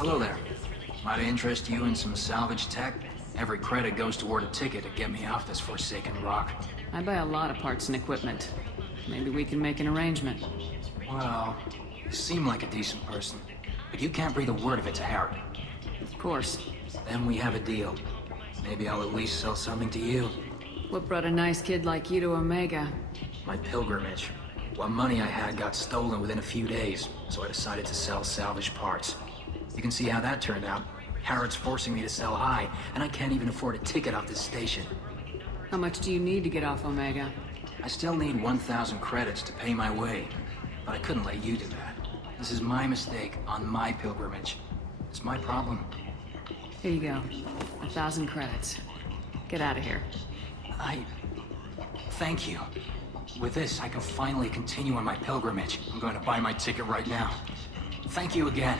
Hello there. Might interest you in some salvage tech? Every credit goes toward a ticket to get me off this forsaken rock. I buy a lot of parts and equipment. Maybe we can make an arrangement. Well, you seem like a decent person, but you can't breathe a word of it to Harry. Of course. Then we have a deal. Maybe I'll at least sell something to you. What brought a nice kid like you to Omega? My pilgrimage. What money I had got stolen within a few days, so I decided to sell salvaged parts. You can see how that turned out. Harrod's forcing me to sell high, and I can't even afford a ticket off this station. How much do you need to get off Omega? I still need 1,000 credits to pay my way, but I couldn't let you do that. This is my mistake on my pilgrimage. It's my problem. Here you go. 1,000 credits. Get out of here. Thank you. With this, I can finally continue on my pilgrimage. I'm going to buy my ticket right now. Thank you again.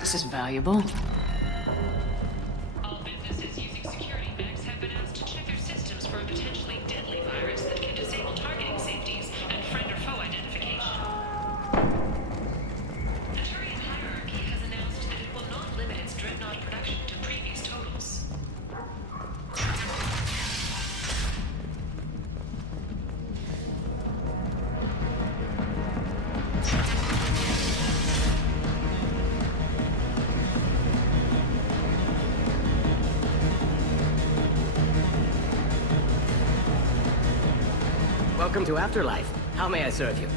This is valuable. All businesses using SashimiX have been asked to check their systems for a potentially deadly virus that can disable targeting safeties and friend or foe identification. The Turian hierarchy has announced that it will not limit its dreadnought production to previous totals. Welcome to Afterlife. How may I serve you?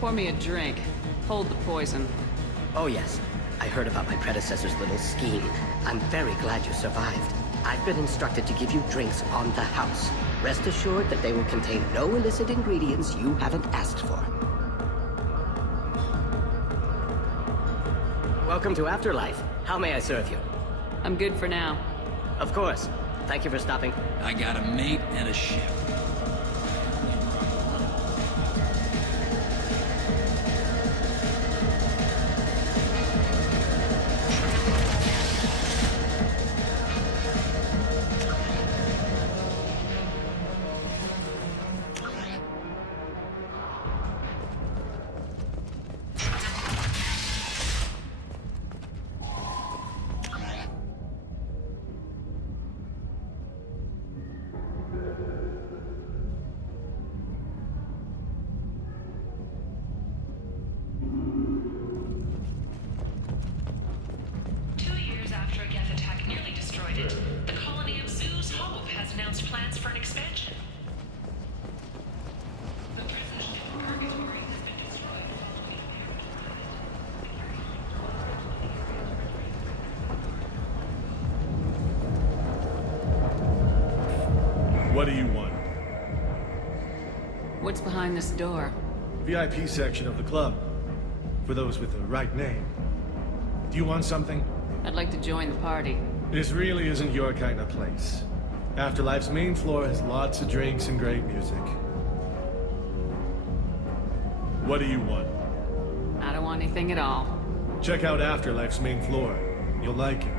Pour me a drink. Hold the poison. Oh yes, I heard about my predecessor's little scheme. I'm very glad you survived. I've been instructed to give you drinks on the house. Rest assured that they will contain no illicit ingredients you haven't asked for. Welcome to Afterlife. How may I serve you? I'm good for now. Of course. Thank you for stopping. I got a mate and a ship. The colony of Zeus Hope has announced plans for an expansion. The transition to purgatory has been destroyed. What do you want? What's behind this door? VIP section of the club. For those with the right name. Do you want something? I'd like to join the party. This really isn't your kind of place. Afterlife's main floor has lots of drinks and great music. What do you want? I don't want anything at all. Check out Afterlife's main floor. You'll like it.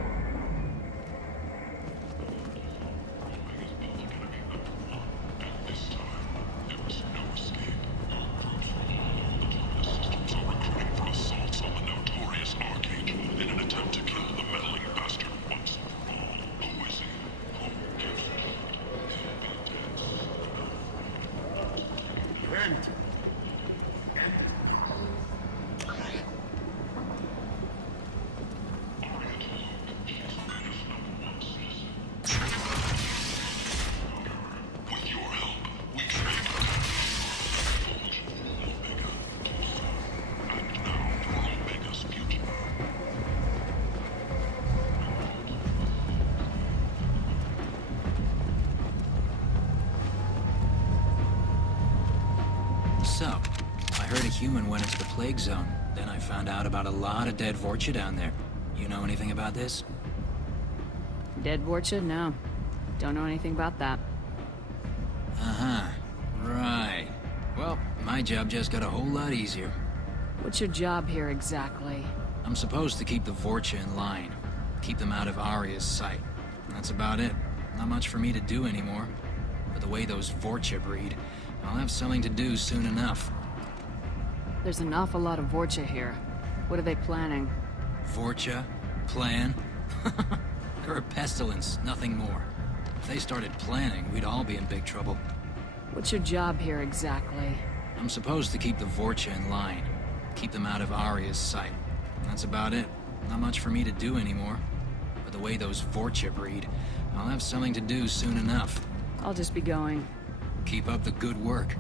So, I heard a human went into the plague zone. Then I found out about a lot of dead Vorcha down there. You know anything about this? Dead Vorcha? No. Don't know anything about that. Uh-huh. Right. Well, my job just got a whole lot easier. What's your job here exactly? I'm supposed to keep the Vorcha in line. Keep them out of Arya's sight. That's about it. Not much for me to do anymore. But the way those Vorcha breed, I'll have something to do soon enough. There's an awful lot of Vorcha here. What are they planning? Vorcha? Plan? They're a pestilence, nothing more. If they started planning, we'd all be in big trouble. What's your job here exactly? I'm supposed to keep the Vorcha in line. Keep them out of Arya's sight. That's about it. Not much for me to do anymore. But the way those Vorcha breed, I'll have something to do soon enough. I'll just be going. Keep up the good work.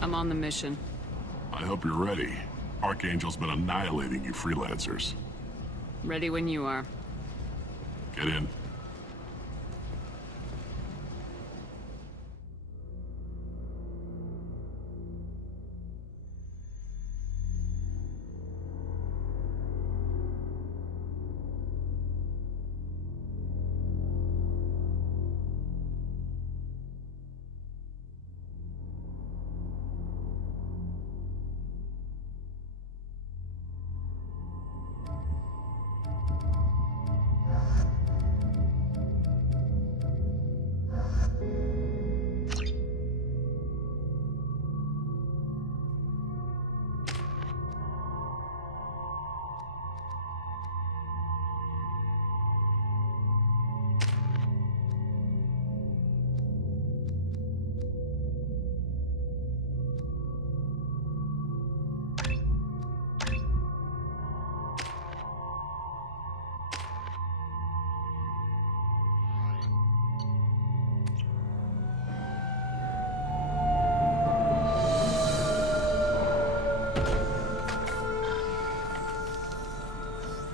I'm on the mission. I hope you're ready. Archangel's been annihilating you freelancers. Ready when you are. Get in.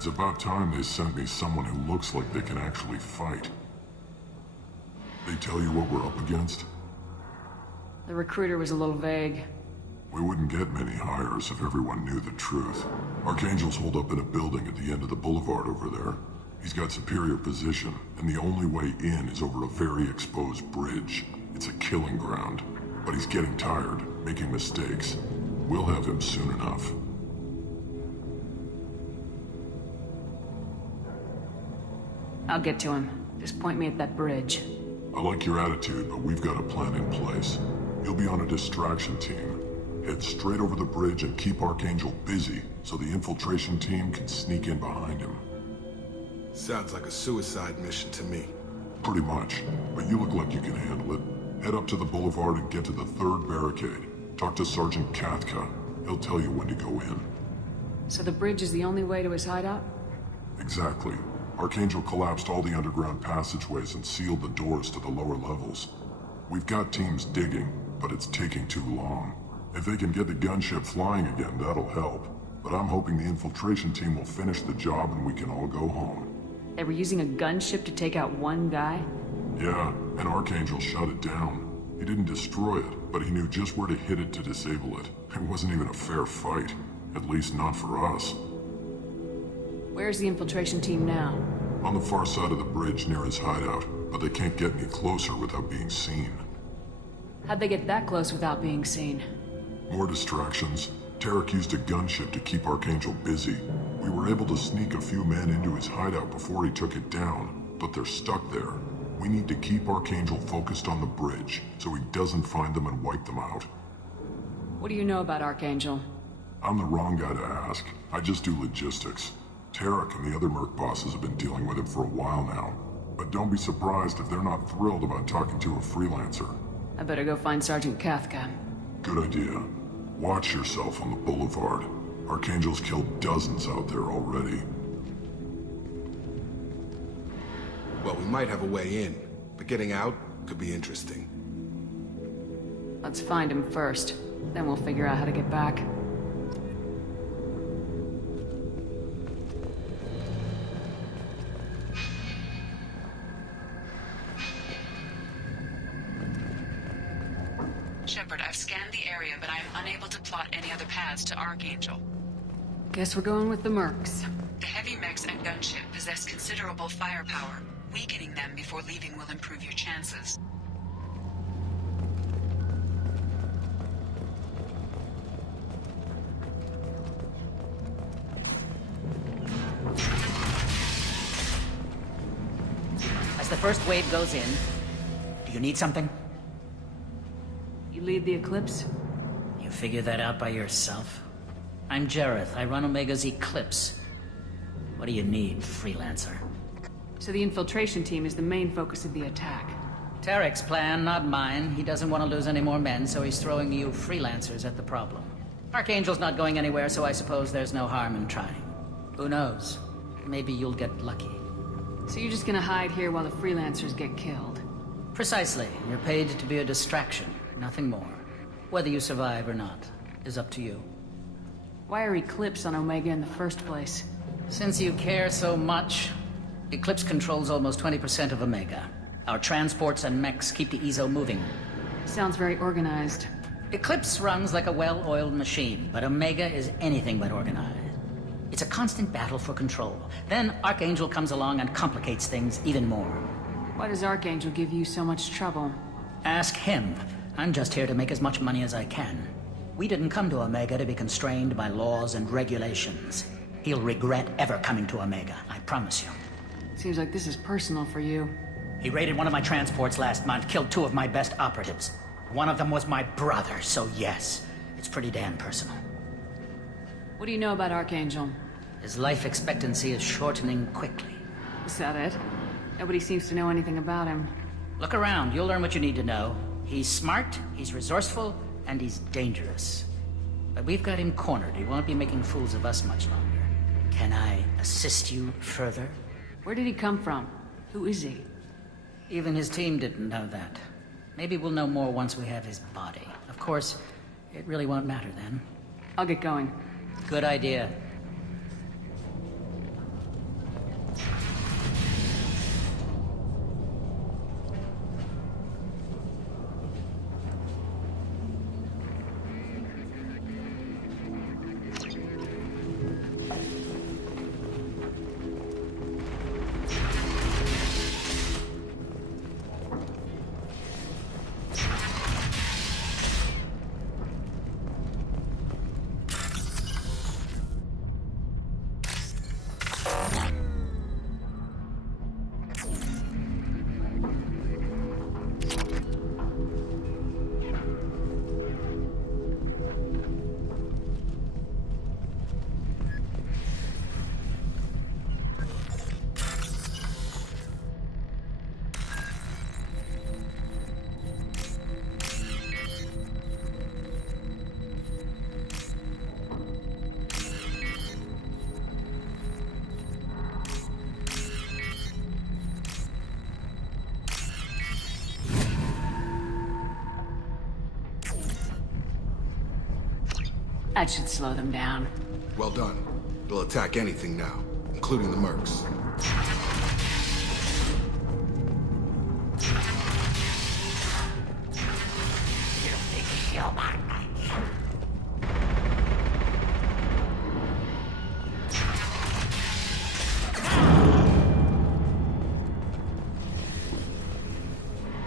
It's about time they sent me someone who looks like they can actually fight. They tell you what we're up against? The recruiter was a little vague. We wouldn't get many hires if everyone knew the truth. Archangel's holed up in a building at the end of the boulevard over there. He's got superior position, and the only way in is over a very exposed bridge. It's a killing ground. But he's getting tired, making mistakes. We'll have him soon enough. I'll get to him. Just point me at that bridge. I like your attitude, but we've got a plan in place. You'll be on a distraction team. Head straight over the bridge and keep Archangel busy so the infiltration team can sneak in behind him. Sounds like a suicide mission to me. Pretty much, but you look like you can handle it. Head up to the boulevard and get to the third barricade. Talk to Sergeant Kathka. He'll tell you when to go in. So the bridge is the only way to his hideout? Exactly. Archangel collapsed all the underground passageways and sealed the doors to the lower levels. We've got teams digging, but it's taking too long. If they can get the gunship flying again, that'll help. But I'm hoping the infiltration team will finish the job and we can all go home. They were using a gunship to take out one guy? Yeah, and Archangel shut it down. He didn't destroy it, but he knew just where to hit it to disable it. It wasn't even a fair fight. At least not for us. Where's the infiltration team now? On the far side of the bridge near his hideout, but they can't get any closer without being seen. How'd they get that close without being seen? More distractions. Tarek used a gunship to keep Archangel busy. We were able to sneak a few men into his hideout before he took it down, but they're stuck there. We need to keep Archangel focused on the bridge, so he doesn't find them and wipe them out. What do you know about Archangel? I'm the wrong guy to ask. I just do logistics. Tarek and the other merc bosses have been dealing with him for a while now. But don't be surprised if they're not thrilled about talking to a freelancer. I better go find Sergeant Kathka. Good idea. Watch yourself on the boulevard. Archangel's killed dozens out there already. Well, we might have a way in, but getting out could be interesting. Let's find him first. Then we'll figure out how to get back. Shepard, I've scanned the area, but I am unable to plot any other paths to Archangel. Guess we're going with the Mercs. The heavy mechs and gunship possess considerable firepower. Weakening them before leaving will improve your chances. As the first wave goes in, do you need something? You lead the Eclipse? You figure that out by yourself? I'm Jareth. I run Omega's Eclipse. What do you need, freelancer? So the infiltration team is the main focus of the attack. Tarek's plan, not mine. He doesn't want to lose any more men, so he's throwing you freelancers at the problem. Archangel's not going anywhere, so I suppose there's no harm in trying. Who knows? Maybe you'll get lucky. So you're just gonna hide here while the freelancers get killed? Precisely. You're paid to be a distraction, nothing more. Whether you survive or not is up to you. Why are Eclipse on Omega in the first place? Since you care so much, Eclipse controls almost 20% of Omega. Our transports and mechs keep the EZO moving. Sounds very organized. Eclipse runs like a well-oiled machine, but Omega is anything but organized. It's a constant battle for control. Then Archangel comes along and complicates things even more. Why does Archangel give you so much trouble? Ask him. I'm just here to make as much money as I can. We didn't come to Omega to be constrained by laws and regulations. He'll regret ever coming to Omega, I promise you. Seems like this is personal for you. He raided one of my transports last month, killed 2 of my best operatives. One of them was my brother, so yes, it's pretty damn personal. What do you know about Archangel? His life expectancy is shortening quickly. Is that it? Nobody seems to know anything about him. Look around, you'll learn what you need to know. He's smart, he's resourceful, and he's dangerous. But we've got him cornered. He won't be making fools of us much longer. Can I assist you further? Where did he come from? Who is he? Even his team didn't know that. Maybe we'll know more once we have his body. Of course, it really won't matter then. I'll get going. Good idea. That should slow them down. Well done. They'll attack anything now, including the mercs.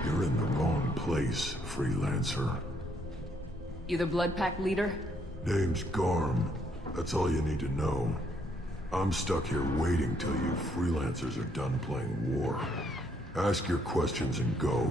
You're in the wrong place, freelancer. You the Blood Pack leader? Name's Garm. That's all you need to know. I'm stuck here waiting till you freelancers are done playing war. Ask your questions and go.